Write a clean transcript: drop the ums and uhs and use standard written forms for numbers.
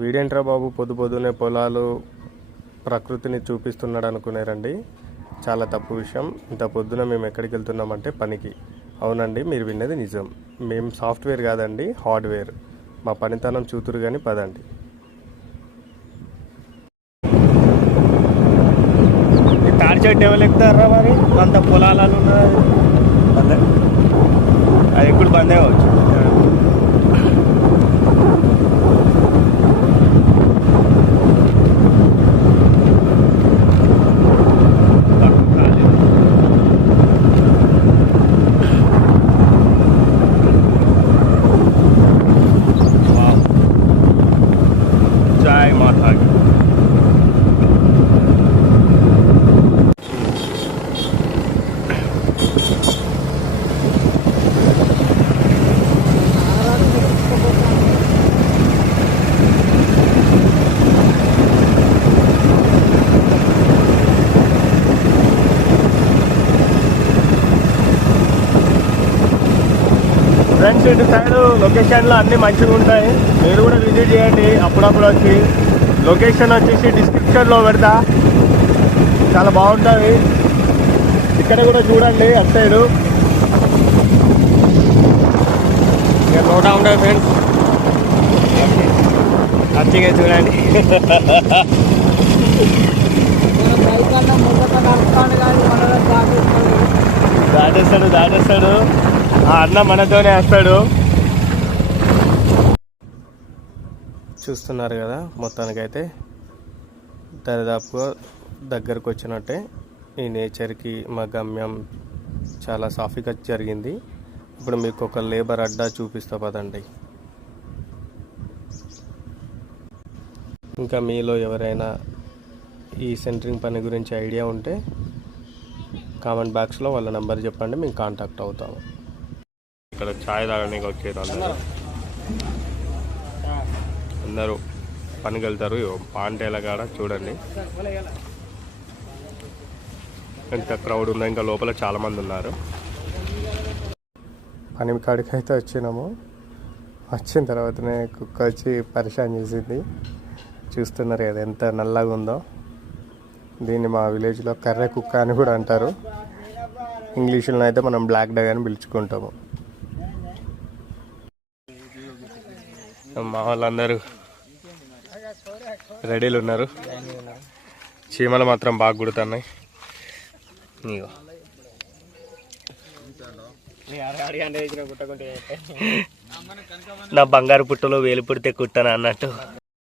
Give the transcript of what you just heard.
వీడేంట్రా బాబు పొద్దు పొద్దునే పొలాలు ప్రకృతిని చూపిస్తున్నాడు అనుకునేరండి. చాలా తప్పు విషయం. ఇంత పొద్దున మేము ఎక్కడికి వెళ్తున్నామంటే పనికి. అవునండి, మీరు విన్నది నిజం. మేము సాఫ్ట్వేర్ కాదండి, హార్డ్వేర్. మా పనితనం చూతురు కానీ పదండి. తాడి చెట్టు ఎవరు ఎక్కుతారా మరి? అంత పొలాలు ఉన్నది అది ఎప్పుడు బందే అవ్వచ్చు. జై మాతా కి. ఫ్రెండ్స్, ఇటు సైడ్ లొకేషన్లో అన్నీ మంచిగా ఉంటాయి. మీరు కూడా విజిట్ చేయండి అప్పుడప్పుడు వచ్చి. లొకేషన్ వచ్చేసి డిస్క్రిప్షన్లో పెడతా. చాలా బాగుంటుంది. ఇక్కడ కూడా చూడండి అటు సైడు. ఇక నోటా ఉంటుంది ఫ్రెండ్స్, మంచిగా చూడండి. దాటేస్తాడు ఆ అన్న మనతోనే వేస్తాడు. చూస్తున్నారు కదా, మొత్తానికైతే దరిదాపుగా దగ్గరకు వచ్చినట్టే. ఈ నేచర్కి మా గమ్యం చాలా సాఫీగా జరిగింది. ఇప్పుడు మీకు ఒక లేబర్ అడ్డా చూపిస్తా పదండి. ఇంకా మీలో ఎవరైనా ఈ సెంటరింగ్ పని గురించి ఐడియా ఉంటే కామెంట్ బాక్స్లో వాళ్ళ నెంబర్ చెప్పండి, మేము కాంటాక్ట్ అవుతాము. ఇక్కడ ఛాయ్ తాగడానికి వచ్చారు అందరూ పనికి వెళ్తారు. పాంటేల కాడ చూడండి ఎంత క్రౌడ్ ఉందో. ఇంకా లోపల చాలామంది ఉన్నారు. పని కాడికి అయితే వచ్చినాము. వచ్చిన తర్వాతనే కుక్క వచ్చి పరిశాన్ చేసింది. చూస్తున్నారు కదా ఎంత నల్లగా ఉందో. దీన్ని మా విలేజ్లో కర్రె కుక్క అని కూడా అంటారు. ఇంగ్లీష్లో అయితే మనం బ్లాక్ డాగ్ అని పిలుచుకుంటాము. మా వాళ్ళందరూ రెడీలు ఉన్నారు. చీమలు మాత్రం బాగా కుడుతున్నాయి. నా బంగారు పుట్టలో వేలు పుడితే కుట్టాను అన్నట్టు.